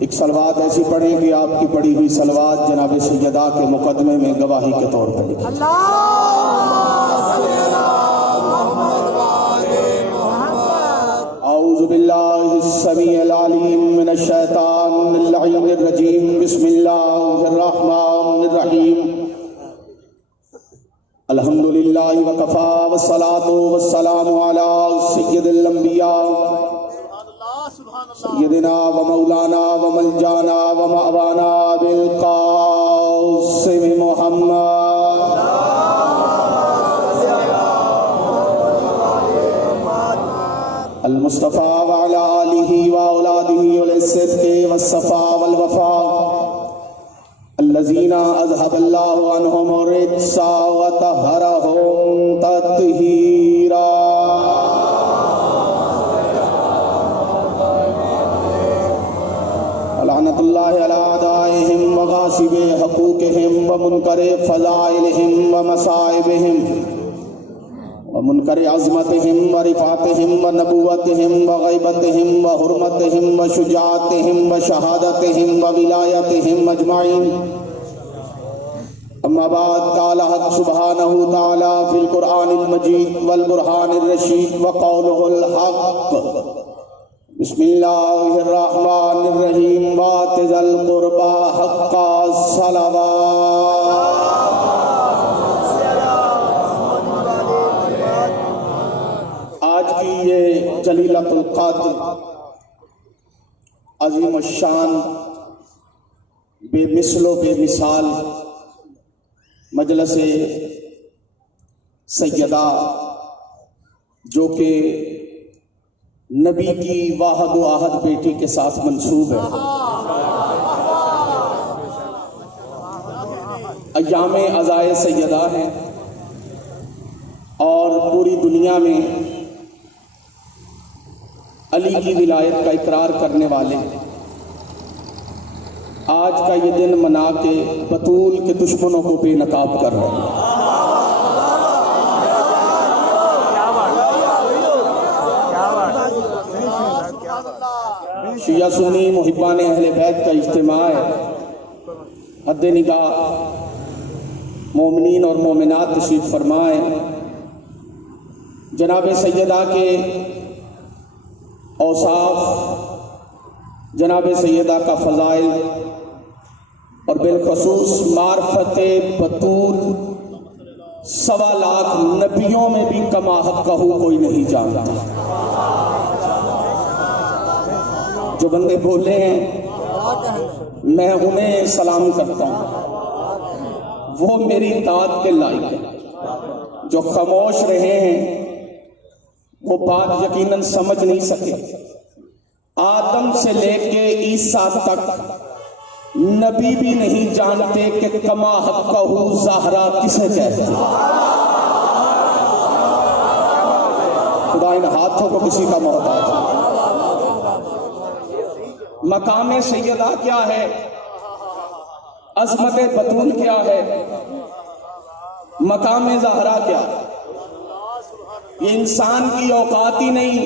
ایک صلوات ایسی پڑھیں کہ آپ کی پڑھی ہوئی صلوات جناب سیدہ کے مقدمے میں گواہی کے طور پر لکھی۔ اعوذ باللہ السمیع العلیم من الشیطان اللعین الرجیم، بسم اللہ الرحمن الرحیم، الحمدللہ وکفی والصلاۃ والسلام علی سید الانبیاء سیدنا و مولانا و ملجانا و مأوانا بالقاسم محمد المصطفى وعلى آلہ وأولادہ والصدق والصفاء والوفاء الذین اذهب اللہ عنہم الرجس وطہرہم تطہیرا۔ لعنت اللہ علی اعدائہم وغاصب حقوقہم ومنکر فضائلہم ومصائبہم ومنکر عظمتہم ورفعتہم ونبوتہم وغیبتہم وحرمتہم وشجاعتہم وشہادتہم وولایتہم اجمعین۔ اما بعد، قال حق سبحانہ تعالی فی القرآن المجید والبرہان الرشید وقولہ الحق، بسم اللہ الرحمن الرحیم، وآت ذی القربى حق الصلوات۔ آج کی یہ جلیلۃ القدر، عظیم الشان، بے مثل و بے مثال مجلس سیدہ، جو کہ نبی کی واحد و احد بیٹی کے ساتھ منسوب ہے، ایام عزائے سیدہ ہیں اور پوری دنیا میں علی کی ولایت کا اقرار کرنے والے آج کا یہ دن منا کے بطول کے دشمنوں کو بے نقاب کر رہے ہیں۔ شیعہ سنی محبان اہل بیت کا اجتماع ہے، حد نگاہ مومنین اور مومنات تشریف فرمائیں۔ جناب سیدہ کے اوصاف، جناب سیدہ کا فضائل اور بالخصوص معرفت بطول 1.25 لاکھ نبیوں میں بھی کما حقہ کوئی نہیں جانتا۔ جو بندے بولے ہیں میں انہیں سلام کرتا ہوں، وہ میری اطاعت کے لائق ہیں۔ جو خاموش رہے ہیں وہ بات یقیناً سمجھ نہیں سکے۔ آدم سے لے کے عیسیٰ تک نبی بھی نہیں جانتے کہ کما حقہ زہرا کسے کہتے ہیں۔ خدا ان ہاتھوں کو کسی کا محتاج ہے۔ مقام سیدہ کیا ہے؟ عظمت بطول کیا ہے؟ مقام زہرا کیا ہے؟ یہ انسان کی اوقات ہی نہیں،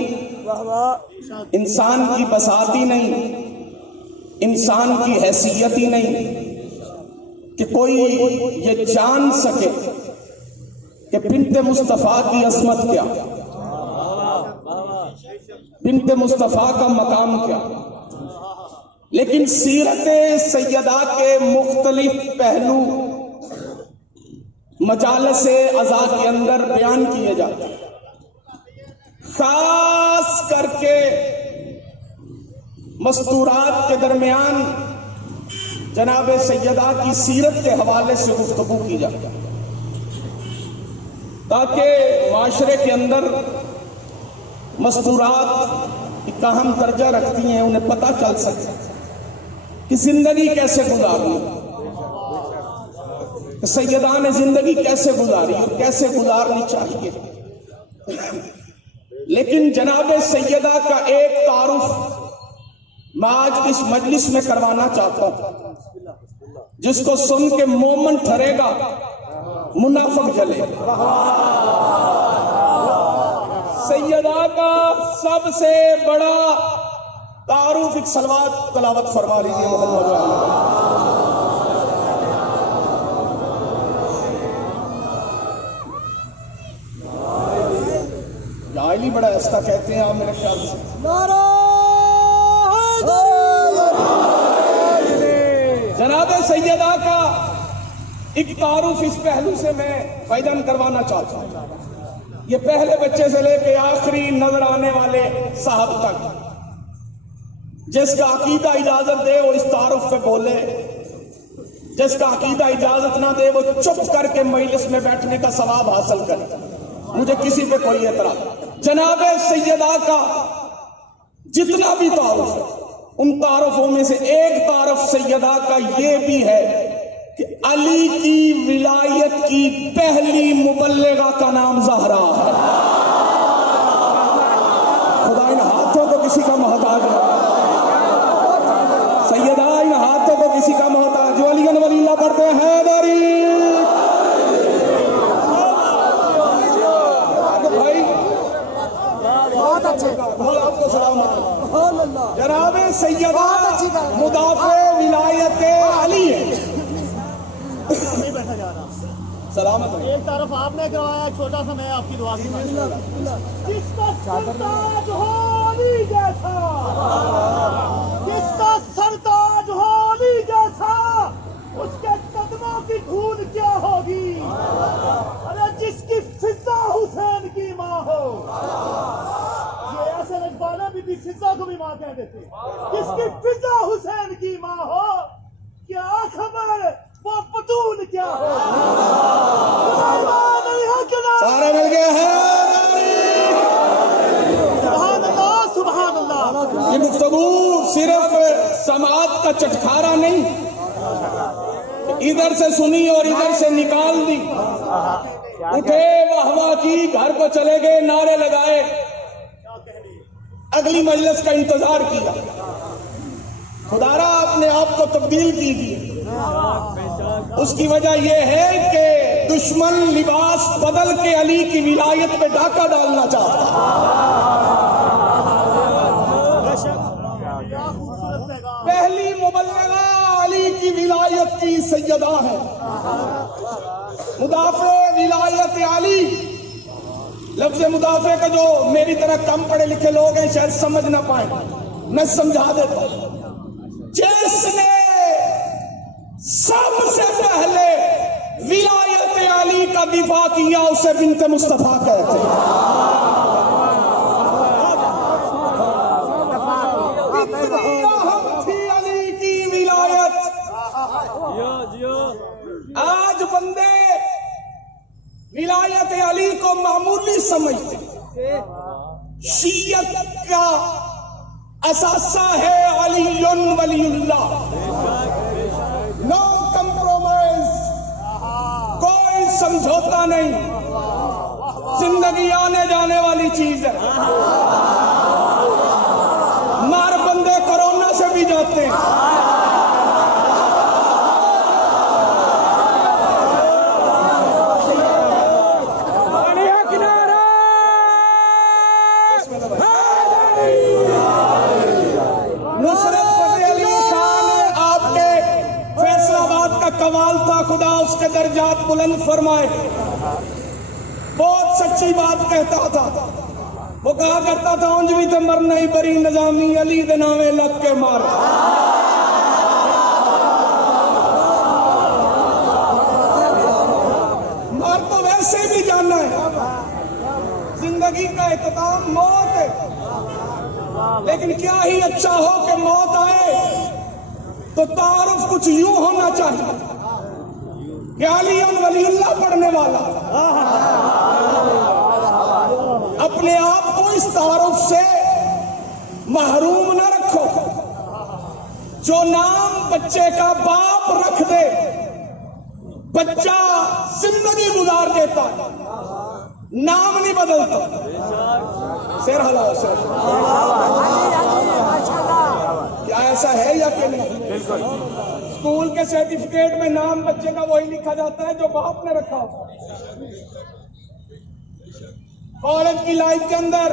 انسان کی بساط ہی نہیں، انسان کی حیثیت ہی نہیں کہ کوئی یہ جان سکے کہ بنت مصطفیٰ کی عظمت کیا، بنت مصطفیٰ کا مقام کیا۔ لیکن سیرت سیدہ کے مختلف پہلو مجالس عزا کے اندر بیان کیے جاتے ہیں، خاص کر کے مستورات کے درمیان جناب سیدہ کی سیرت کے حوالے سے گفتگو کی جاتی ہے، تاکہ معاشرے کے اندر مستورات ایک اہم درجہ رکھتی ہیں، انہیں پتہ چل سکے کہ زندگی کیسے گزارنی، سیدہ نے زندگی کیسے گزاری اور کیسے گزارنی چاہیے۔ لیکن جناب سیدہ کا ایک تعارف میں آج اس مجلس میں کروانا چاہتا ہوں، جس کو سن کے مومن ٹھرے گا، منافق جلے گا۔ سیدہ کا سب سے بڑا تعارف ایک صلوات تلاوت فرما لیجیے محمد علی بڑا ایسا کہتے ہیں آپ میرے خیال سے. جناب سیدہ کا ایک تعارف اس پہلو سے میں بیان کروانا چاہتا ہوں. یہ پہلے بچے سے لے کے آخری نظر آنے والے صاحب تک جس کا عقیدہ اجازت دے وہ اس تعارف پہ بولے، جس کا عقیدہ اجازت نہ دے وہ چپ کر کے مجلس میں بیٹھنے کا ثواب حاصل کرے. مجھے کسی پہ کوئی اعتراض. جناب سیدہ کا جتنا بھی تعارف ہے ان تعارفوں میں سے ایک تعارف سیدہ کا یہ بھی ہے کہ علی کی ولایت کی پہلی مبلغہ کا نام زہرا ہے. خدا ان ہاتھوں کو کسی کا محتاج نہ سیدہ، ان ہاتھوں کو کسی کا محتاج. جو علی ولی اللہ پڑھتے ہیں بھائی بہت اچھے آپ کو سلامت. جناب سیدہ مدافع ولایت علی ہے. سلامت. ایک طرف آپ نے کروایا، چھوٹا سا میں آپ کی دعا کی. جس کا سرتاج ہو علی جیسا، جس کا سرتاج ہو علی جیسا، اس کے قدموں کی دھول کیا ہوگی. ارے جس کی فضا حسین کی ماں ہو، یہ ایسے رجبانہ بھی فضا کو بھی ماں کہہ دیتے. جس کی فضا حسین کی ماں ہو، کیا خبر وہ بطول کیا ہو. سارے مل گئے ہیں. سبحان اللہ سبحان اللہ. یہ گفتگو صرف سماعت کا چٹکارا نہیں، ادھر سے سنی اور ادھر سے نکال دی، اٹھے واہ واہ کی، گھر کو چلے گئے، نعرے لگائے، اگلی مجلس کا انتظار کیا. خدارا اپنے آپ کو تبدیل کیجیے. اس کی وجہ یہ ہے کہ دشمن لباس بدل کے علی کی ولایت پہ ڈاکہ ڈالنا چاہتا. پہلی مبلغہ علی کی ولایت کی سیدہ ہے. مدافع ولایت علی. لفظ مدافع کا جو میری طرح کم پڑھے لکھے لوگ ہیں شاید سمجھ نہ پائیں، میں سمجھا دیتا ہوں. جس نے سب سے پہلے ولایت علی کا دفاع کیا اسے بنت مصطفیٰ کہتے ہیں. اتنی اہم تھی علی کی ولایت. آج بندے ولایت علی کو معمولی سمجھتے. شیعت کا اثاثہ ہے علی ولی اللہ. نو کمپرومائز، کوئی سمجھوتا نہیں. زندگی آنے جانے والی چیز ہے. مار بندے کورونا سے بھی جاتے ہیں. کمال تھا، خدا اس کے درجات بلند فرمائے. بہت سچی بات کہتا تھا. وہ کہا کرتا تھا اونجوی تے مر نہیں بری نظامی علی دے نامے لگ کے مار. مار تو ویسے بھی جانا ہے. زندگی کا اختتام موت ہے، لیکن کیا ہی اچھا ہو کہ موت آئے تو تعارف کچھ یوں ہونا چاہیے کہ علی ولی اللہ پڑھنے والا. اپنے آپ کو اس تعارف سے محروم نہ رکھو. جو نام بچے کا باپ رکھ دے، بچہ زندگی گزار دیتا، نام نہیں بدلتا. سیر حلا سر کیا ایسا ہے یا کہ نہیں؟ اسکول کے سرٹیفکیٹ میں نام بچے کا وہی لکھا جاتا ہے جو باپ نے رکھا ہو. کالج کی لائف کے اندر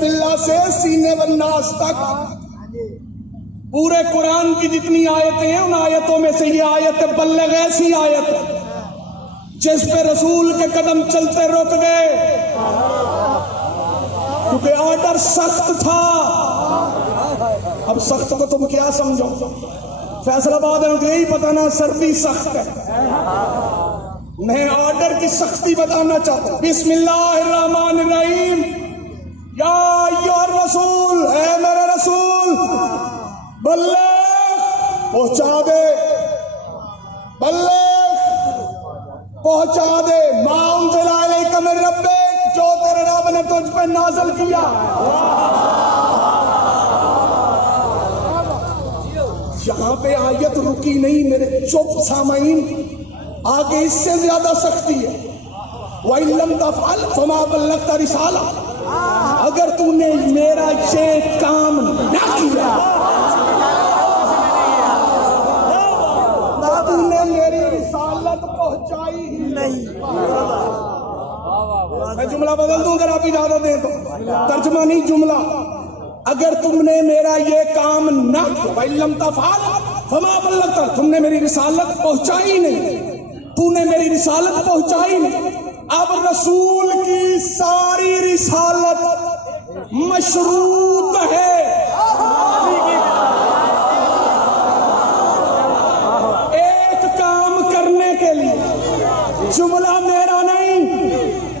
بسم اللہ سے سینے والناس تک پورے قرآن کی جتنی آیتیں ہیں ان آیتوں میں سے یہ آیت بلغ ایسی آیت ہے جس پہ رسول کے قدم چلتے رک گئے، کیونکہ آرڈر سخت تھا۔ اب سخت کو تم کیا سمجھو؟ فیصل آباد میں یہی پتہ نا سردی سخت ہے، میں آرڈر کی سختی بتانا چاہتا ہوں۔ بسم اللہ الرحمن الرحیم، یا ایھا الرسول، اے میرے رسول، بلغ، پہنچا دے، بلغ، پہنچا دے، ما انزل الیک من ربک، جو تیرے رب نے تجھ پہ نازل کیا۔ یہاں پہ آیت رکی نہیں میرے چپ سامعین، آگے اس سے زیادہ سختی ہے۔ وَإِن لَّمْ تَفْعَلْ فَمَا بَلَّغْتَ رِسَالَتَهُ، اگر تو نے میرا یہ کام نہ کیا، تو نے میری رسالت پہنچائی ہی نہیں۔ میں جملہ بدل دوں اگر آپ اجازت دیں تو، ترجمہ نہیں جملہ۔ اگر تم نے میرا یہ کام نہ کیا، وَإِن لَّمْ تَفْعَلْ فَمَا بَلَّغْتَ، تم نے میری رسالت پہنچائی نہیں، تو نے میری رسالت پہنچائی نہیں۔ اب رسول کی ساری رسالت مشروط ہے ایک کام کرنے کے لیے۔ جملہ میرا نہیں،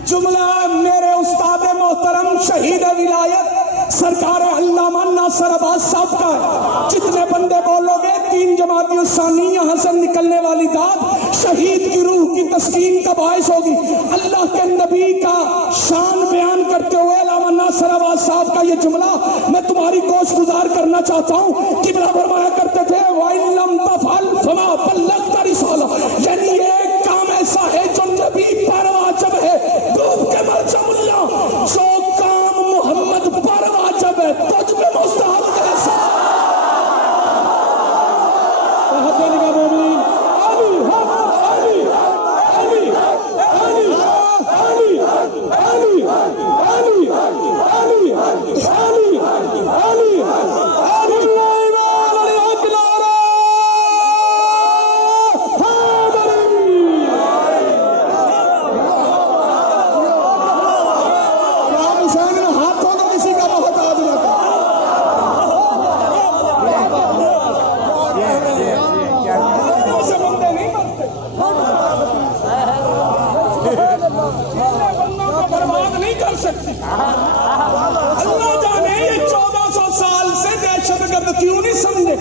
جملہ میرے استاد محترم شہید ولایت سرکار علامہ ناصر عباس صاحب کا ہے۔ جتنے بندے بولو گے 3 جماعتی الثانی یہاں سے نکلنے والی داد شہید کی روح کی تسکین کا باعث ہوگی۔ اللہ کے نبی کا شان بیان کرتے ہوئے علامہ ناصر عباس صاحب کا یہ جملہ میں تمہاری گوش گزار کرنا چاہتا ہوں۔ قبلہ فرمایا کرتے تھے وَإِن لَّمْ تَفْعَلْ فَمَا بَلَّغْتَ رِسَالَتَهُ، یعنی ایک کام ایسا ہے جو نبی پر واجب ہے، ڈوب کے مر جا ملا، جو کام محمد پر واجب ہے تجھ پہ مستحب کیسا؟ اللہ جانے یہ 1400 سال سے دہشت گرد کیوں نہیں سمجھے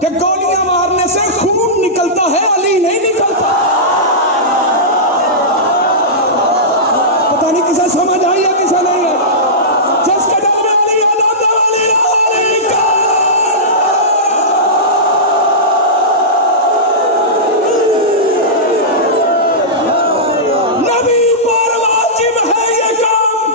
کہ گولیاں مارنے سے خون نکلتا ہے، علی نہیں نکلتا۔ پتہ نہیں کسے سمجھ آئی یا کسے نہیں ہے؟ جس کے نام علی نبی پر واجب ہے یہ کام۔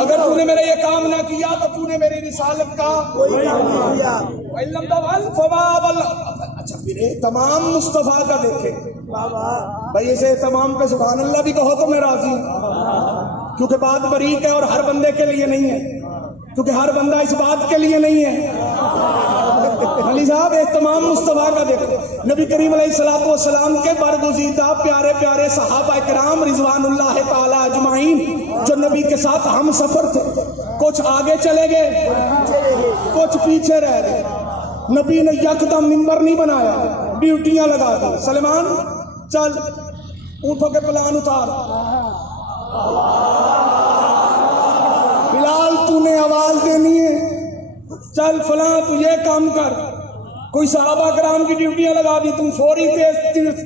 اگر تو نے میرا یہ کام نہ کیا تو تو نے میری رسالت کا کوئی کام نہیں کیا۔ اچھا پھر اہتمام مصطفیٰ کا دیکھیں بھائی، اسے اہتمام پہ سبحان اللہ بھی کہو تو میں راضی ہوں، کیونکہ بات بریک ہے اور ہر بندے کے لیے نہیں ہے، کیونکہ ہر بندہ اس بات کے لیے نہیں ہے۔ علی صاحب اہتمام مصطفیٰ کا دیکھو، نبی کریم علیہ السلام کے برگزیدہ پیارے پیارے صحابہ کرام رضوان اللہ تعالی اجمعین جو نبی کے ساتھ ہم سفر تھے، کچھ آگے چلے گئے، کچھ پیچھے رہ گئے۔ نبی نے یکدم منبر نہیں بنایا، ڈیوٹیاں لگا دی، سلمان چل اونٹوں کے پلان اتار، بلال تو نے آواز دینی ہے، چل فلاں تو یہ کام کر۔ کوئی صحابہ کرام کی ڈیوٹیاں لگا دی، تم فوری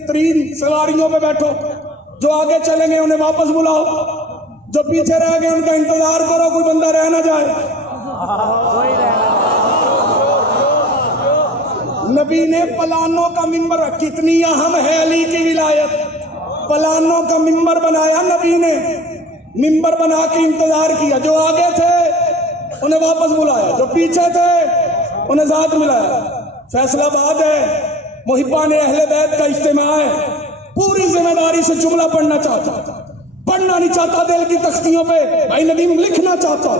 ترین سواریوں پہ بیٹھو، جو آگے چلیں گے انہیں واپس بلاؤ، جو پیچھے رہ گئے ان کا انتظار کرو، کوئی بندہ رہ نہ جائے۔ نبی نے پلانوں کا منبر، کتنی اہم ہے علی کی ولایت، پلانوں کا منبر بنایا نبی نے، منبر بنا کے انتظار کیا، جو آگے تھے انہیں واپس بلایا، جو پیچھے تھے انہیں ذات ملایا۔ فیصلہ آباد ہے، محبان اہل بیت کا اجتماع ہے، پوری ذمہ داری سے جملہ پڑھنا چاہتا ہوں، پڑھنا نہیں چاہتا دل کی تختیوں پہ، بھائی ندیم لکھنا چاہتا.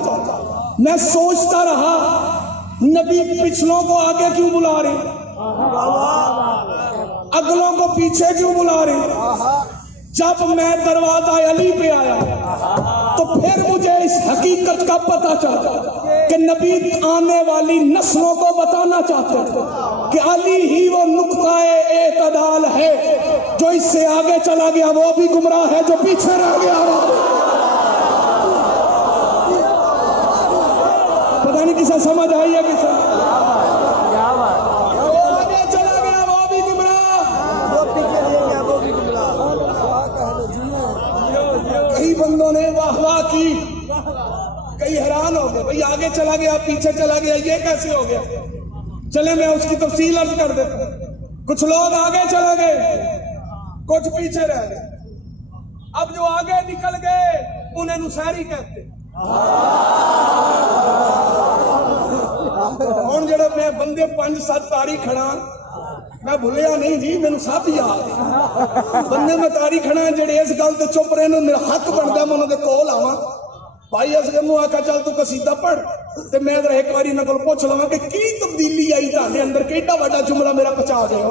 میں سوچتا رہا نبی پچھلوں کو آگے کیوں بلا رہے، اگلوں کو پیچھے کیوں بلا رہے. جب میں دروازہ علی پہ آیا تو پھر مجھے اس حقیقت کا پتہ چلا کہ نبی آنے والی نسلوں کو بتانا چاہتے تھے کہ علی ہی وہ نقطہ اعتدال ہے. جو اس سے آگے چلا گیا وہ بھی گمراہ ہے، جو پیچھے رہ گیا وہ پتہ نہیں کسے سمجھ آئی ہے کسے. آگے چلا گیا وہ بھی گمراہ. کئی بندوں نے واہ واہ کی، کئی حیران ہو گئے، بھئی آگے چلا گیا پیچھے چلا گیا یہ کیسے ہو گیا. چلے میں اس کی تفصیل عرض کر دیتا ہوں. کچھ لوگ آگے چلے گئے، کچھ پیچھے رہ گئے. اب جو آگے نکل گئے انہیں نصیری کہتے. ہوں جڑا میں بندے 5-7 تاریخ کھڑا میں بھولیا نہیں جی، میرے سب یاد بندے میں تاریخ کھڑا جڑے اس گل تے چپ رہے نے. میرا حق بنتا میں انہوں دے کول آواں. بھائی اصغر نو آکھا چل تو قصیدہ پڑھ تے میں ذرا ایک باری انہاں کول پوچھ لواں کہ کی تبدیلی آئی تہاڈے اندر، کیڈا بڑا جملہ میرا پہنچا گئے.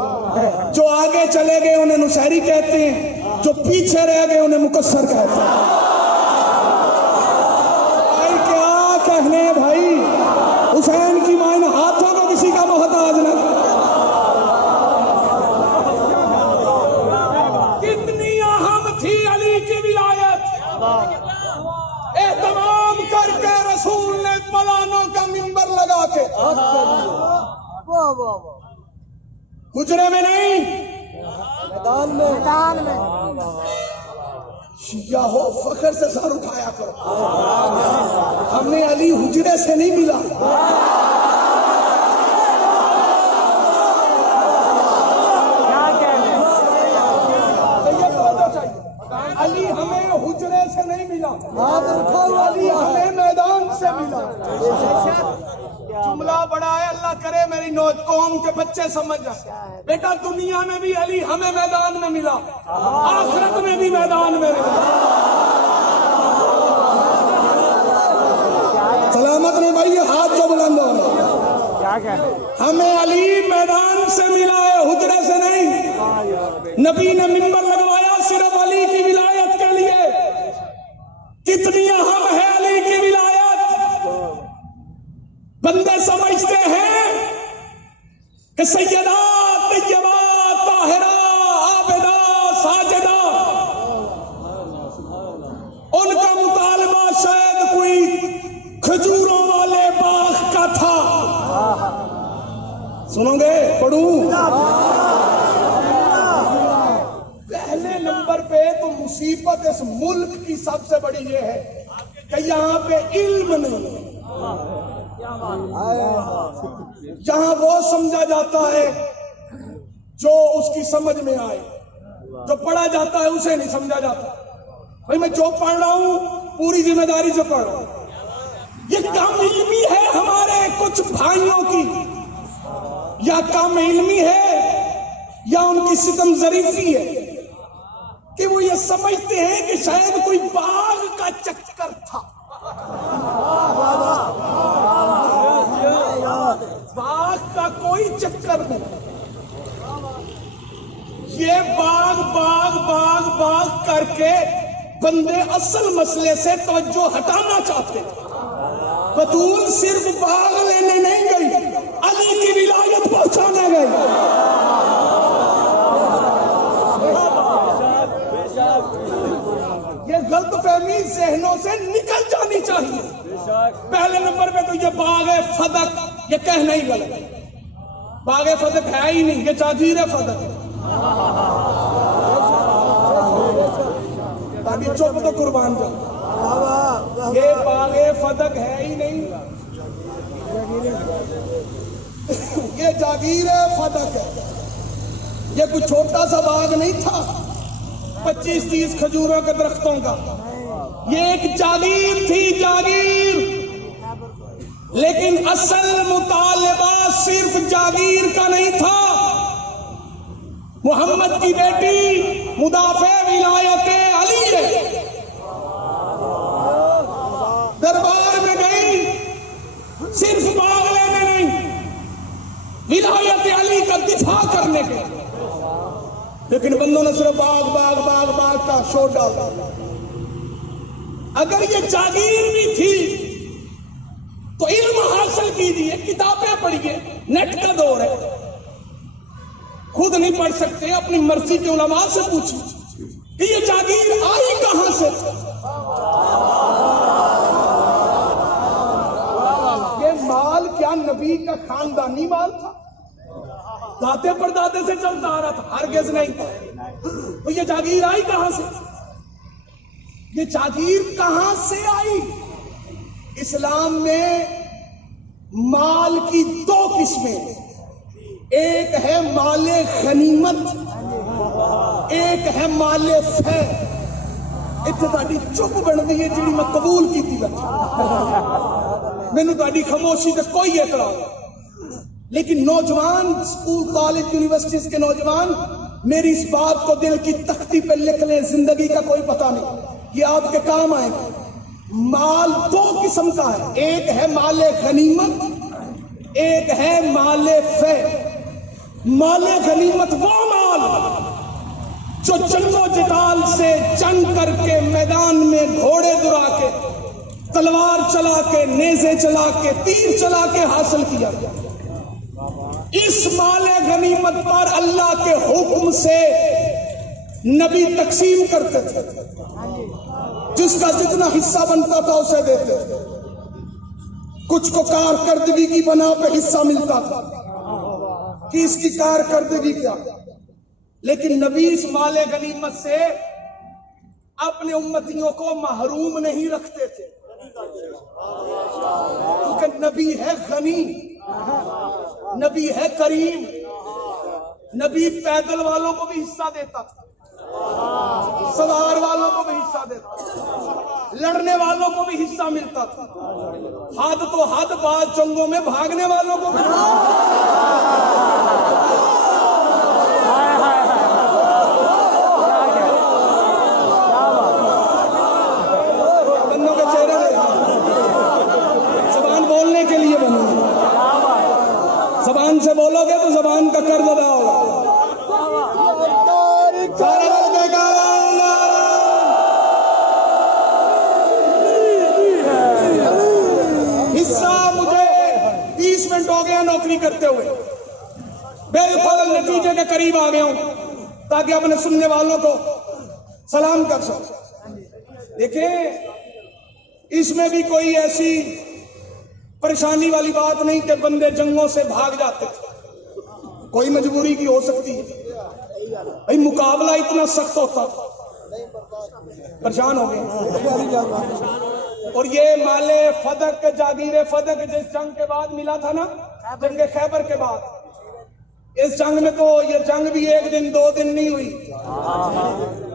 جو آگے چلے گئے انہیں نصیری کہتے ہیں، جو پیچھے رہ گئے انہیں مقصر کہتے ہیں. بھائی کیا کہنے بھائی، حسین کی ماں ہاتھوں کو کسی کا محتاج نہ. کتنی اہم تھی علی کی ولایت، اہتمام کر کے رسول نے پلانوں کا منبر لگا کے حجرے میں نہیں میدان میں شیعہ ہو فخر سے سر اٹھایا کرو. ہمیں علی حجرے سے نہیں ملا، علی ہمیں حجرے سے نہیں ملا، علی ہمیں میدان سے ملا. جملہ بڑا ہے، اللہ کرے میری نوجوان قوم کے بچے سمجھ جائیں. بیٹا دنیا میں بھی علی ہمیں میدان میں ملا، آخرت میں بھی میدان میں ملا. سلامت نے بھائی ہاتھ جو بلند ہونا، ہمیں علی میدان سے ملا ہے، حجرے سے نہیں. نبی نے منبر لگوایا صرف علی کی ولایت کے لیے. کتنی اہم ہے علی کی ولایت. بندے سمجھتے ہیں کہ سیدہ طیبہ طاہرہ عابدہ ساجدہ ان کا مطالبہ شاید کوئی کھجوروں والے باغ کا تھا. سنو گے پڑھوں. پہلے نمبر پہ تو مصیبت اس ملک کی سب سے بڑی یہ ہے کہ یہاں پہ علم نہیں. جہاں وہ سمجھا جاتا ہے جو اس کی سمجھ میں آئے، جو پڑھا جاتا ہے اسے نہیں سمجھا جاتا. بھائی میں جو پڑھ رہا ہوں پوری ذمہ داری سے پڑھ رہا ہوں. یہ کم علمی ہے ہمارے کچھ بھائیوں کی، یا کم علمی ہے یا ان کی ستم ظریفی ہے کہ وہ یہ سمجھتے ہیں کہ شاید کوئی باغ کا چکر تھا. باغ کا کوئی چکر نہیں. یہ باغ باغ باغ باغ کر کے بندے اصل مسئلے سے توجہ ہٹانا چاہتے ہیں. بطول صرف باغ لینے نہیں گئی، علی کی ولایت پہنچانے گئی. یہ غلط فہمی ذہنوں سے نکل جانی چاہیے. پہلے نمبر پہ تو یہ باغ فدق یہ کہنا ہی غلط. باغ فدق ہے ہی نہیں، یہ جاگیر فدق ہے. تاکہ چپ تو قربان جاؤ. یہ باغ فدق ہے ہی نہیں، یہ جاگیر فدق ہے. یہ کوئی چھوٹا سا باغ نہیں تھا 25-30 کھجوروں کے درختوں کا. یہ ایک جاگیر تھی، جاگیر. لیکن اصل مطالبہ صرف جاگیر کا نہیں تھا. محمد کی بیٹی مدافع ولایت علی ہے. صرف باغ لینے نہیں، ولایت علی کا دفاع کرنے کے، لیکن بندوں نے صرف باغ باغ باغ باغ کا شور ڈالا۔ اگر یہ جاگیر بھی تھی تو علم حاصل کیجیے، کتابیں پڑھیے، نیٹ کا دور ہے، خود نہیں پڑھ سکتے اپنی مرضی کے علماء سے پوچھیں کہ یہ جاگیر آئی کہاں سے؟ یہ مال کیا نبی کا خاندانی مال تھا؟ دادے پر دادے سے چلتا آ رہا تھا؟ ہرگز نہیں۔ تو یہ جاگیر آئی کہاں سے؟ یہ جاگیر کہاں سے آئی؟ اسلام میں مال کی دو قسمیں، ایک ہے مال غنیمت، ایک ہے مال فے۔ اتنے تاری چپ بن گئی ہے جیڑی میں قبول کی تھی بیٹھا، مینوں تاری خاموشی سے کوئی اعتراض نہیں، لیکن نوجوان اسکول کالج یونیورسٹیز کے نوجوان میری اس بات کو دل کی تختی پہ لکھ لیں، زندگی کا کوئی پتہ نہیں، یہ آپ کے کام آئے گا۔ مال دو قسم کا ہے، ایک ہے مال غنیمت، ایک ہے مال فے۔ مال غنیمت وہ مال جو جنگ و جدال سے جنگ کر کے میدان میں گھوڑے دڑا کے تلوار چلا کے نیزے چلا کے تیر چلا کے حاصل کیا گیا۔ اس مال غنیمت پر اللہ کے حکم سے نبی تقسیم کرتے تھے، جس کا جتنا حصہ بنتا تھا اسے دیتے تھے، کچھ کو کارکردگی کی بنا پہ حصہ ملتا تھا کہ اس کی کارکردگی کیا، لیکن نبی اس مال غنیمت سے اپنے امتیوں کو محروم نہیں رکھتے تھے، کیونکہ نبی ہے غنی، نبی ہے کریم، نبی پیدل والوں کو بھی حصہ دیتا تھا، سوار والوں کو بھی حصہ دیتا تھا، لڑنے والوں کو بھی حصہ ملتا تھا، حد تو حد بعض جنگوں میں بھاگنے والوں کو بھی۔ بندوں کے چہرے زبان بولنے کے لیے بنو، زبان سے بولو گے تو زبان کا قرض ادا ہوگا۔ حصہ مجھے 20 منٹ ہو گیا نوکری کرتے ہوئے، بالکل نتیجے کے قریب آ گیا ہوں تاکہ اپنے سننے والوں کو سلام کر سکوں۔ دیکھیں اس میں بھی کوئی ایسی پریشانی والی بات نہیں کہ بندے جنگوں سے بھاگ جاتے تھے، کوئی مجبوری کی ہو سکتی ہے، بھائی مقابلہ اتنا سخت ہوتا تھا، پریشان ہو گئے۔ اور یہ مال فدق جاگیر فدق جس جنگ کے بعد ملا تھا نا، جنگ خیبر کے بعد، اس جنگ میں تو یہ جنگ بھی 1 دن 2 دن نہیں ہوئی،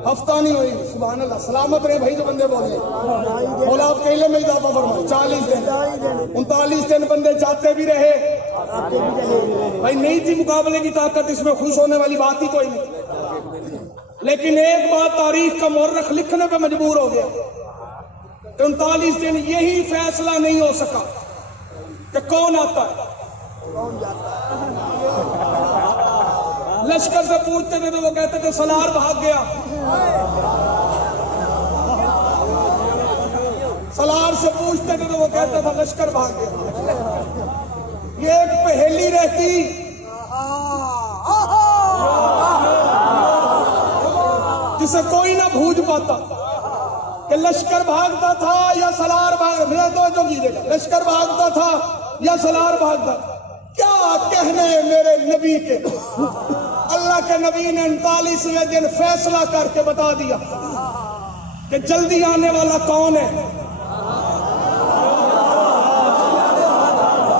ہفتہ نہیں ہوئی، سبحان اللہ، سلامت رہے بھائی جو بندے بولے، مولا آپ کے علم میں اضافہ فرمائے، 40 دن 39 دن بندے جاتے بھی رہے، بھائی نہیں تھی مقابلے کی طاقت، اس میں خوش ہونے والی بات ہی کوئی نہیں، لیکن ایک بات تاریخ کا مورخ لکھنے پہ مجبور ہو گیا کہ 39 دن یہی فیصلہ نہیں ہو سکا کہ کون آتا ہے۔ لشکر سے پوچھتے تھے تو وہ کہتے تھے سالار بھاگ گیا، سالار سے پوچھتے تھے تو وہ کہتے تھا لشکر بھاگ گیا۔ یہ ایک پہیلی رہتی جسے کوئی نہ بھوج پاتا کہ لشکر بھاگتا تھا یا سالار میرا توجہ کیجیے گا، لشکر بھاگتا تھا یا سالار بھاگتا تھا۔ کیا کہنے میرے نبی کے، اللہ کے نبی نے 39ویں دن فیصلہ کر کے بتا دیا کہ جلدی آنے والا کون ہے۔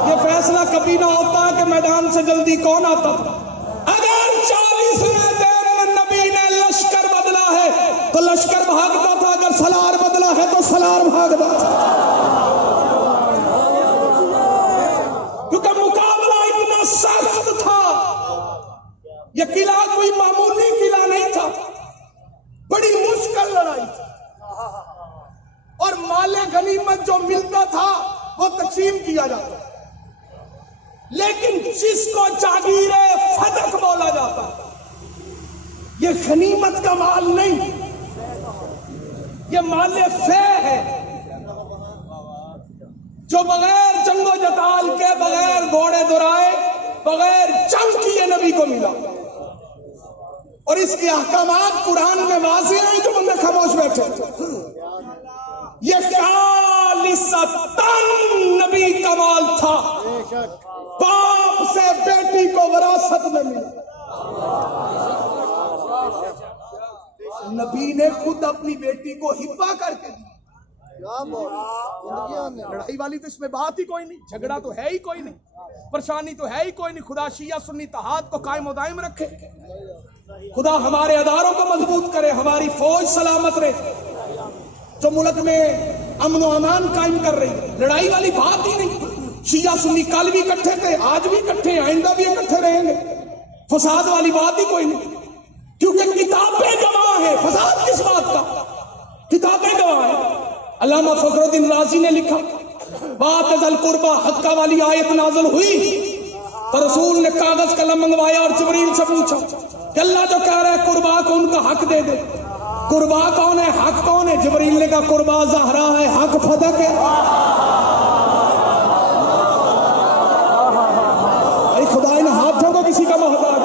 یہ فیصلہ کبھی نہ ہوتا کہ میدان سے جلدی کون آتا تھا۔ اگر 40ویں دن میں نبی نے لشکر بدلا ہے تو لشکر بھاگتا تھا، اگر سالار بدلا ہے تو سالار بھاگتا تھا، کیونکہ مقابلہ اتنا سخت تھا۔ یہ قلعہ کوئی معمولی قلعہ نہیں تھا، بڑی مشکل لڑائی تھی، اور مال غنیمت جو ملتا تھا وہ تقسیم کیا جاتا۔ لیکن جس کو جاگیر فدق بولا جاتا ہے، یہ غنیمت کا مال نہیں، یہ مال فے ہے، جو بغیر جنگ و جدال کے، بغیر گھوڑے دورائے، بغیر جنگ کیے نبی کو ملا، اور اس کے احکامات قرآن میں واضح ہیں، جو بندے خاموش بیٹھے۔ یہ خالصتاً نبی کا مال تھا، باپ سے بیٹی کو وراثت میں ملا۔ نبی نے خود اپنی بیٹی کو ہبہ کر کے دی۔ لڑائی والی تو اس میں بات ہی کوئی نہیں، جھگڑا تو ہے ہی کوئی نہیں، پریشانی تو ہے ہی کوئی نہیں۔ خدا شیعہ سنی اتحاد کو قائم و دائم رکھے، خدا ہمارے اداروں کو مضبوط کرے، ہماری فوج سلامت رہے، جو ملک میں امن و امان قائم کر رہی ہے۔ لڑائی والی بات ہی نہیں، شیعہ سنی کل بھی اکٹھے تھے، آج بھی اکٹھے ہیں، آئندہ بھی اکٹھے رہیں گے۔ فساد والی بات ہی کوئی نہیں، کیونکہ کتابیں گواہ ہیں۔ فساد کس بات کا؟ کتابیں گواہ ہیں۔ علامہ فخر الدین رازی نے لکھا، بات ذل قربا حقہ والی آیت نازل ہوئی تو رسول نے کاغذ قلم منگوایا اور جبریل سے پوچھا کہ اللہ جو کہہ رہا ہے قربا کو ان کا حق دے دے، قربا کون ہے، حق کون ہے؟ جبریل نے کہا قربا زہرا ہے، حق فدق ہے۔ خدا ان ہاتھوں کو کسی کا محتاج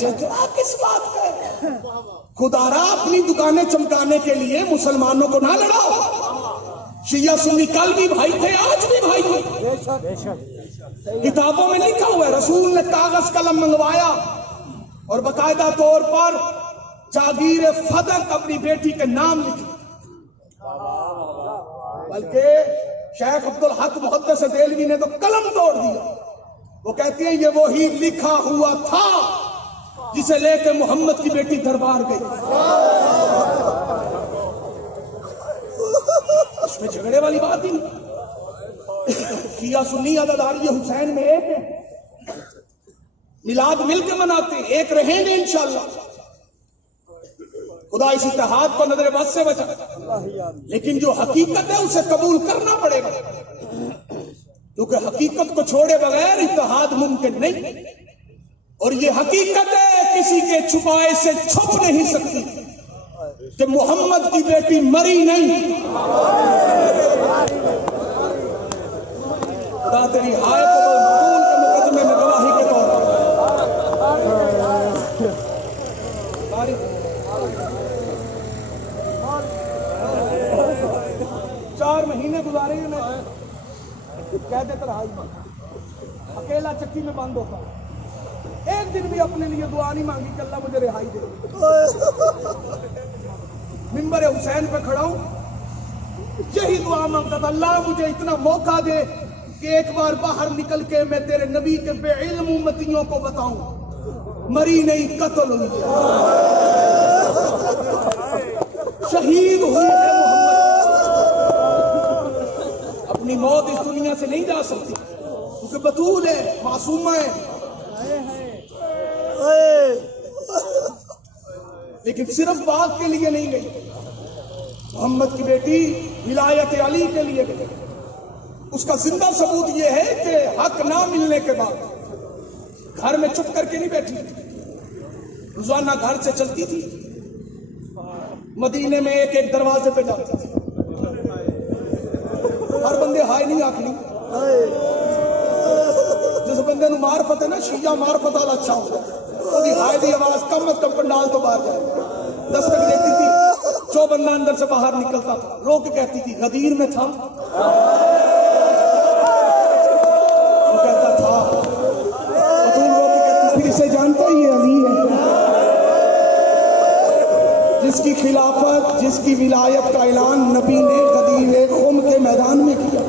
جھگڑا کس بات کا ہے؟ خدارا اپنی دکانیں چمکانے کے لیے مسلمانوں کو نہ لڑاؤ۔ شیعہ سنی کل بھی بھائی تھے، آج بھی بھائی تھے، کتابوں میں لکھا ہوا ہے۔ رسول نے کاغذ قلم منگوایا اور باقاعدہ طور پر جاگیر فدق اپنی بیٹی کے نام لکھی، بلکہ شیخ عبدالحق محدث دہلوی نے تو قلم توڑ دیا۔ وہ کہتی ہیں یہ وہی لکھا ہوا تھا جسے لے کے محمد کی بیٹی دربار گئی۔ اس میں جھگڑے والی بات ہی نہیں۔ شیعہ سنی عزاداری حسین میں ایک ہے، میلاد مل کے مناتے ہیں، ایک رہیں گے انشاءاللہ۔ خدا اس اتحاد کو نظر بد سے بچا، لیکن جو حقیقت ہے اسے قبول کرنا پڑے گا، کیونکہ حقیقت کو چھوڑے بغیر اتحاد ممکن نہیں، اور یہ حقیقت ہے کسی کے چھپائے سے چھپ نہیں سکتی کہ محمد کی بیٹی مری نہیں۔ خدا تیری ہائے کو مقبول کے مقدمے میں گواہی کے طور پر 4 مہینے گزارے ہیں میں قید تنہائی میں، اکیلا چکی میں بند ہوتا ہوں، ایک دن بھی اپنے لیے دعا نہیں مانگی کہ اللہ مجھے رہائی دے۔ منبر حسین پہ کھڑا ہوں، یہی دعا مانگتا تھا، اللہ مجھے اتنا موقع دے کہ ایک بار باہر نکل کے میں تیرے نبی کے بے علم امتیوں کو بتاؤں مری نہیں، قتل ہوئی ہے، شہید ہوئی ہے محمد، اپنی موت اس دنیا سے نہیں جا سکتی کیونکہ بطول ہے، معصومہ ہے۔ لیکن صرف بات کے لیے نہیں گئی، محمد کی بیٹی ولایت علی کے لیے گئی۔ اس کا زندہ ثبوت یہ ہے کہ حق نہ ملنے کے بعد گھر میں چپ کر کے نہیں بیٹھی، روزانہ گھر سے چلتی تھی، مدینے میں ایک ایک دروازے پہ جاتی تھی۔ ہر بندے ہائے نہیں آخری، جس بندے نو معرفت ہے نا، شیعہ معرفت والا اچھا ہوتا ہے، وہ ہائے دی آواز کم از کم پنڈال تو باہر جائے، دستک دیتی تھی، جو بندہ اندر سے باہر نکلتا تھا رو کے کہتی تھی غدیر میں تھا، وہ کہتا تھا، بطول رو کے کہتی پھر اسے جانتا ہی یہ علی ہے جس کی خلافت، جس کی ولایت کا اعلان نبی نے غدیر خم کے میدان میں کیا۔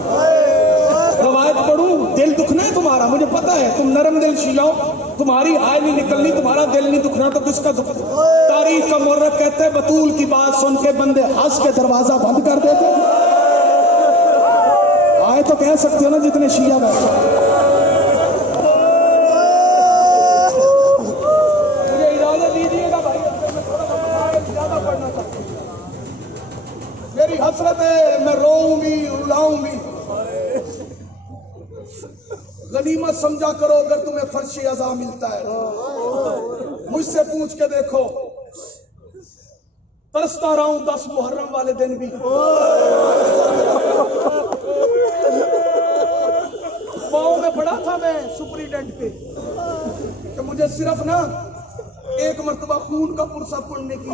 روایت پڑھوں، دل دکھنا ہے تمہارا، مجھے پتا ہے تم نرم دل شیعہ ہو، تمہاری ہائے نہیں نکلنی، تمہارا دل نہیں دکھنا تو کس کا دکھنا؟ تاریخ کا مورخ کہتے ہیں بطول کی بات سن کے بندے ہنس کے دروازہ بند کر دیتے۔ آئے تو کہہ سکتے ہو نا جتنے شیعہ بیٹھے۔ مجھے اجازت دیجیے گا بھائی، میں تھوڑا زیادہ پڑھنا چاہتا ہوں، میری حسرت ہے، میں روؤں بھی رلاؤں بھی۔ غنیمت سمجھا کرو اگر تمہیں فرش عزا ملتا ہے. مجھ سے پوچھ کے دیکھو، ترستا رہا ہوں 10 محرم والے دن بھی. پاؤں میں پڑا تھا میں سپریڈنٹ کے کہ مجھے صرف نا ایک مرتبہ خون کا پرسہ پڑھنے کی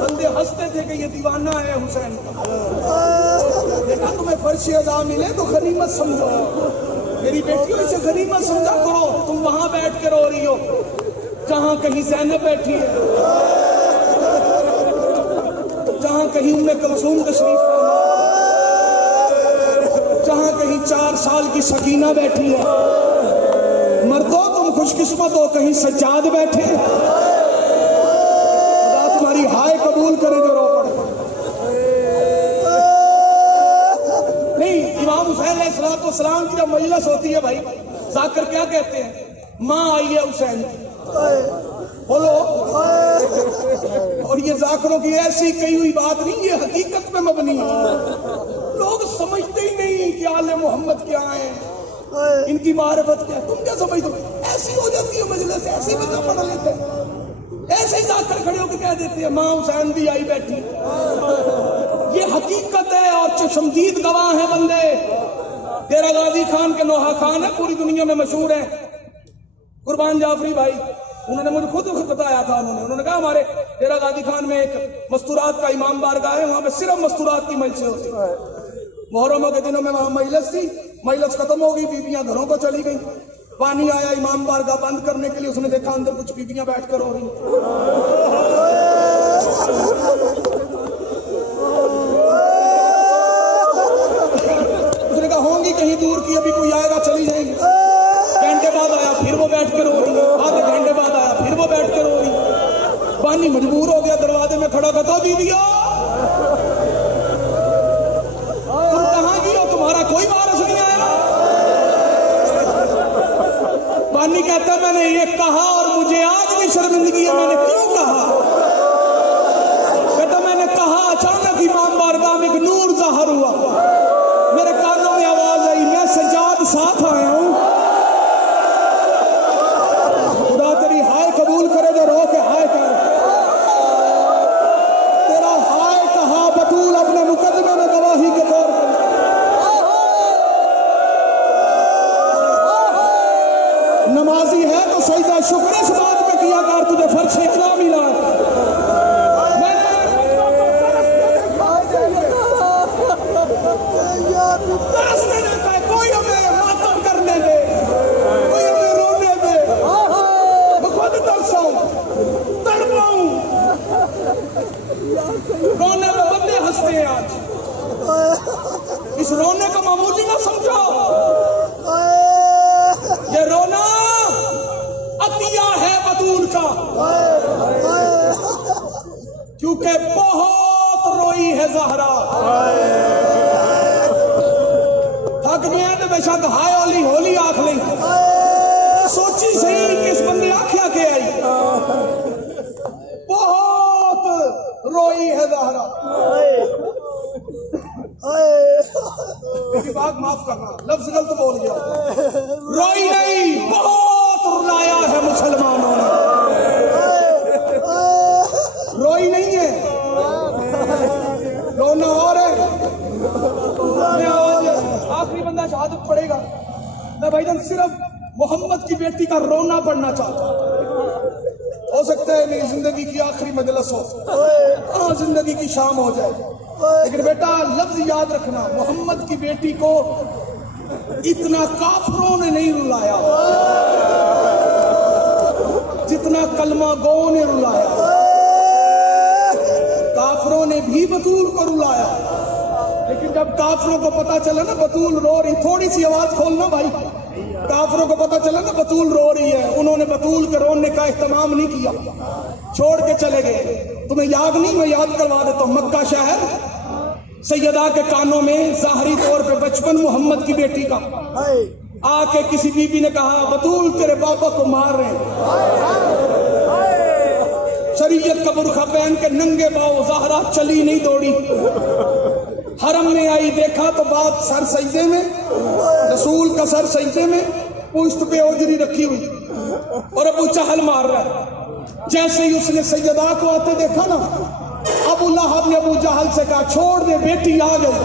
بندے ہنستے تھے کہ یہ دیوانہ ہے حسین کا. دیکھا تمہیں فرش عزا ملے تو غنیمت سمجھو. میری بیٹیوں اسے غنیمت سمجھا کرو. تم وہاں بیٹھ کے رو رہی ہو جہاں کہیں زینب بیٹھی ہے، جہاں کہیں ام کلثوم تشریف فرما، جہاں کہیں 4 سال کی سکینہ بیٹھی ہے. مردوں تم خوش قسمت ہو کہیں سجاد بیٹھے. خدا تمہاری ہائے قبول کرے جو رو پڑے. نہیں، امام حسین علیہ السلام کی جب مجلس ہوتی ہے بھائی، ذاکر کیا کہتے ہیں؟ ماں آئی ہے حسین بولو. اور یہ ذاکروں کی ایسی کہی ہوئی بات نہیں، یہ حقیقت میں مبنی ہے. لوگ سمجھتے ہی نہیں کہ آل محمد کیا ہیں، ان کی معرفت کیا. تم کیا سمجھتے ہو؟ ایسی ہو جاتی ہے مجلس، ایسی بچہ پڑھ لیتے ہیں، ایسے ہی ذاکر کھڑے ہو کے کہہ دیتے ہیں ماں حسین بھی آئی بیٹھی. یہ حقیقت ہے اور چشمدید گواہ ہیں بندے. ڈیرہ غازی خان کے نوحہ خان ہے، پوری دنیا میں مشہور ہے. قربان جعفری بھائی انہوں نے مجھے خود بتایا تھا. انہوں نے کہا ہمارے ڈیرہ غازی خان میں ایک مستورات کا امام بارگاہ ہے، وہاں پہ صرف مستورات کی مجلسیں ہوتی ہیں. محرموں کے دنوں میں وہاں مجلس تھی، مجلس ختم ہو گئی، بیویاں گھروں کو چلی گئیں. پانی آیا امام بارگاہ بند کرنے کے لیے، اس نے دیکھا اندر کچھ بیویاں بیٹھ کر ہو رہی. اس نے کہا ہوں گی کہیں دور کی، ابھی کوئی آئے گا چلی جائیں گی. گھنٹے بعد آیا پھر وہ بیٹھ کر ہو رہی، آدھے گھنٹے بعد آیا پھر وہ بیٹھ کر ہو رہی. پانی مجبور ہو گیا، دروازے میں کھڑا کرتا بیویوں تم کہاں گئی ہو، تمہارا کوئی وارث نہیں آیا. پانی کہتا ہے میں نے یہ کہا اور مجھے آج بھی شرمندگی ہے. میں نے کیوں کہا؟ کہتا میں نے کہا اچانک امام بارگاہ میں ایک نور ظاہر ہوا، میرے کانوں میں آواز آئی میں سجاد ساتھ آیا ہوں. خدا تیری ہائے قبول کرے جو رو کے ہائے کر. تیرا ہائے کہا بطول اپنے مقدمے میں گواہی کے طور پر. نمازی ہے تو سجدہ شکر اس بات پہ کیا کر تجھے فرش عزا ملا. کوئی ہمیں ماتم کرنے دے، کوئی ہمیں رونے دے. میں خود ترساؤں تڑپاؤں. رونے میں بندے ہنستے ہیں آج. اس رونے کو معمولی نہ سمجھو. یہ رونا عطیہ ہے بطول کا، کیونکہ بہت روئی ہے زہرا. تھک گیا تو بے شک ہائے اولی ہولی آکھ لیں. سوچی صحیح کہ اس بندے آکھیا کے آئی. بہت روئی ہے زہرا. اتفاق معاف کرنا، لفظ غلط بول گیا. روئی نہیں، بہت رلایا ہے مسلمانوں نے. روئی نہیں ہے، رونا اور ہے. آخری بندہ شہادت پڑھے گا. میں بھائی جان صرف محمد کی بیٹی کا رونا پڑھنا چاہتا ہوں. ہو سکتا ہے میری زندگی کی آخری مجلس ہو، ہاں زندگی کی شام ہو جائے، لیکن بیٹا لفظ یاد رکھنا، محمد کی بیٹی کو اتنا کافروں نے نہیں رلایا جتنا کلمہ گو نے رلایا. کافروں نے بھی بطول کو رلایا، لیکن جب کافروں کو پتا چلا نا بطول رو رہی، تھوڑی سی آواز کھولنا بھائی، کافروں کو پتا چلا نا بطول رو رہی ہے، انہوں نے بطول کے رونے کا اہتمام نہیں کیا، چھوڑ کے چلے گئے. تمہیں یاد نہیں؟ میں یاد کروا دیتا ہوں. مکہ شہر، سیدہ کے کانوں میں ظاہری طور پہ بچپن محمد کی بیٹی کا آ کے کسی بی بی نے کہا بطول تیرے بابا کو مار رہے ہیں. شریعت کا برقع پہن کے ننگے پاؤں زہرا چلی نہیں دوڑی. حرم میں آئی، دیکھا تو باپ سر سجدے میں، رسول کا سر سجدے میں، پشت پہ اوجری رکھی ہوئی اور ابو جہل مار رہا ہے۔ جیسے ہی اس نے سیدہ کو آتے دیکھا نا، ابو لہب نے ابو جہل سے کہا چھوڑ دے بیٹی آ گئی۔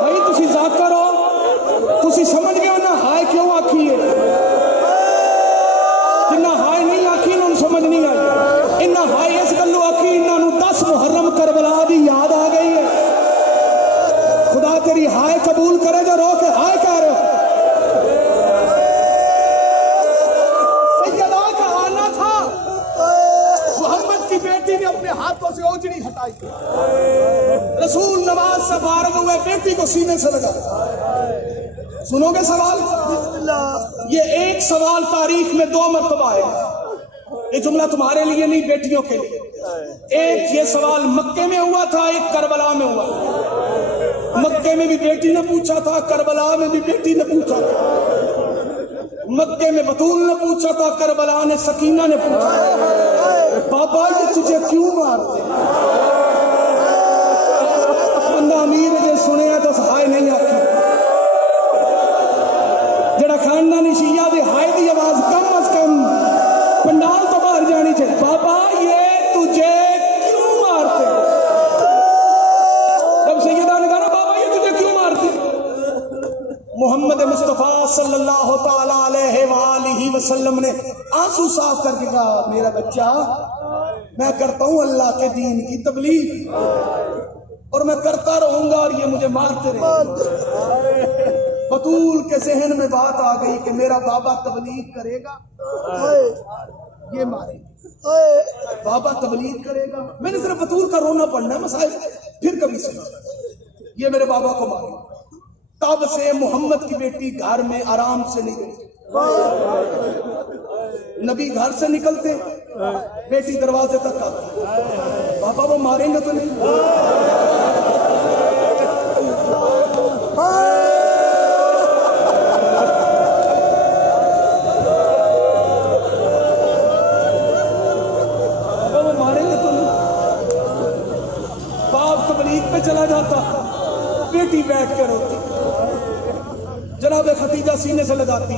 بھائی تسی ذاکر ہو، تسی سمجھ گئے ہو نا ہائے کیوں آکھی ہے؟ جنہ ہائے نہیں آکھی انہوں سمجھ نہیں آئی، انہ ہائے اس گلو آکھی انہوں 10 محرم کربلا دی یاد آ گئی ہے۔ خدا تیری ہائے قبول کرے جو رو کے ہائے کہہ رہے ہو۔ سیدہ کا آنا تھا، محمد کی بیٹی نے اپنے ہاتھوں سے اوجڑی ہٹائی، رسول نماز سے فارغ ہوئے، بیٹی کو سینے سے لگا۔ سنو گے سوال؟ یہ ایک سوال تاریخ میں 2 مرتبہ ہے، یہ جملہ تمہارے لیے نہیں بیٹیوں کے لیے۔ ایک یہ سوال مکے میں ہوا تھا، ایک کربلا میں ہوا۔ مکے میں بھی بیٹی نے پوچھا تھا، کربلا میں بھی بیٹی نے پوچھا تھا۔ مکے میں بطول نے پوچھا تھا، کربلا نے سکینہ نے پوچھا تھا، بابا یہ تجھے کیوں مارتے؟ بندہ امیر جو سنے ہیں تو ہائے نہیں آتی، جڑا خاندانی شیعہ دے ہائے دی آواز کم از کم پنڈال تو باہر جانی چاہیے۔ بابا یہ تجھے کیوں مارتے؟ جب سیدہ نے کہا نا بابا یہ تجھے کیوں مارتے، محمد مصطفیٰ صلی اللہ تعالی علیہ وآلہ وسلم نے آنسو صاف کر کے کہا میرا بچہ میں کرتا ہوں اللہ کے دین کی تبلیغ اور میں کرتا رہوں گا اور یہ مجھے مارتے رہے۔ بطول کے ذہن میں بات آ گئی کہ میرا بابا تبلیغ کرے گا، یہ مارے گا، بابا تبلیغ کرے گا۔ میں نے صرف بطول کا رونا پڑھنا ہے، مسائل پھر کبھی سنا، یہ میرے بابا کو مارے گا۔ تب سے محمد کی بیٹی گھر میں آرام سے نہیں گئی۔ نبی گھر سے نکلتے بیٹی دروازے تک آتی، بابا وہ ماریں گے تو نہیں؟ چلا جاتا، بیٹی بیٹھ کر روتی، جناب ختیجہ سینے سے لگاتی،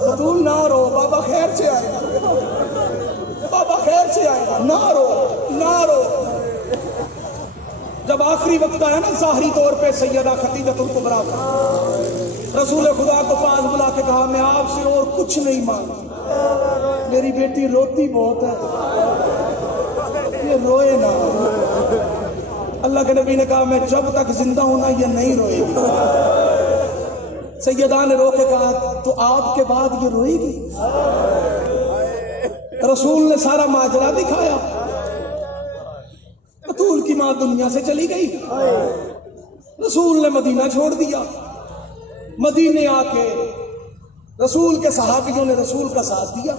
بطول نہ رو، بابا خیر سے آئے گا، بابا خیر سے آئے گا، نہ رو نہ رو۔ جب آخری وقت آیا نا ظاہری طور پہ سیدہ ختیجہ الکبریٰ کا، رسول خدا کو پاس بلا کے کہا میں آپ سے اور کچھ نہیں مانگا، میری بیٹی روتی بہت ہے، یہ روئے نہ۔ اللہ کے نبی نے کہا میں جب تک زندہ ہوں نا یہ نہیں روئے گی۔ سیدہ نے رو کے کہا تو آپ کے بعد یہ روئے گی؟ رسول نے سارا ماجرا دکھایا، بطول کی ماں دنیا سے چلی گئی، رسول نے مدینہ چھوڑ دیا، مدینے آ کے رسول کے صحابیوں نے رسول کا ساتھ دیا،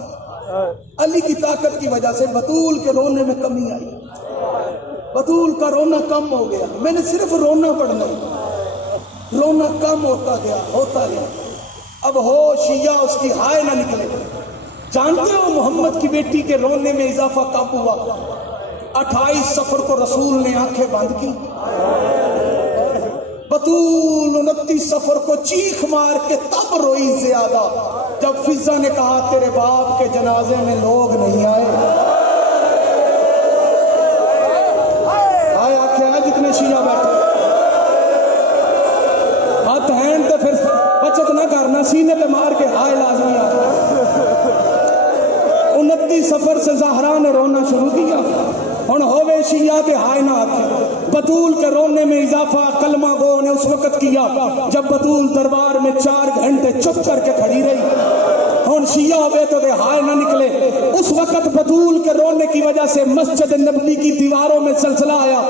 علی کی طاقت کی وجہ سے بطول کے رونے میں کمی آئی، بطول کا رونا کم ہو گیا۔ میں نے صرف رونا پڑھنا، رونا کم ہوتا گیا ہوتا گیا، اب ہوش یا اس کی ہائے نہ نکلے۔ جانتے ہو محمد کی بیٹی کے رونے میں اضافہ کب ہوا؟ 28 صفر کو رسول نے آنکھیں بند کی، بطول 29 صفر کو چیخ مار کے تب روئی زیادہ جب فضا نے کہا تیرے باپ کے جنازے میں لوگ نہیں آئے۔ آیا کیا جتنے شیعہ بیٹھے ہاتھ ہیں تو پھر بچت نہ کرنا، سینے پہ مار کے ہائے لازمی آ۔ 29 صفر سے زہرا نے رونا شروع کیا، ہن ہوئے شیعہ کے ہائے نہ آتے۔ بطول کے رونے میں اضافہ کلمہ گو نے اس وقت کیا جب بطول دربار میں 4 گھنٹے چپ کر کے کھڑی رہی، ہن شیعہ ہوئے تو دے ہائے نہ نکلے۔ اس وقت بطول کے رونے کی وجہ سے مسجد نبوی کی دیواروں میں زلزلہ آیا،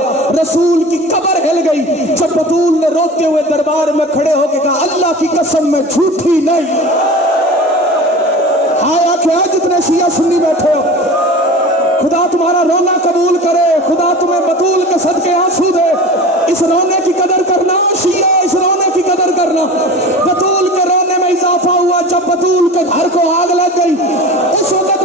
رسول کی قبر ہل گئی جب بطول نے روتے ہوئے دربار میں کھڑے ہو کے کہا اللہ کی قسم میں جھوٹی نہیں۔ ہائے کیا جتنے شیعہ سنی بیٹھے ہو، خدا تمہارا رونا قبول کرے، خدا تمہیں بطول کے صدقے آنسو دے۔ اس رونے کی قدر کرنا شیعہ، اس رونے کی قدر کرنا۔ بطول کے رونے میں اضافہ ہوا جب بطول کے گھر کو آگ لگ گئی، اس وقت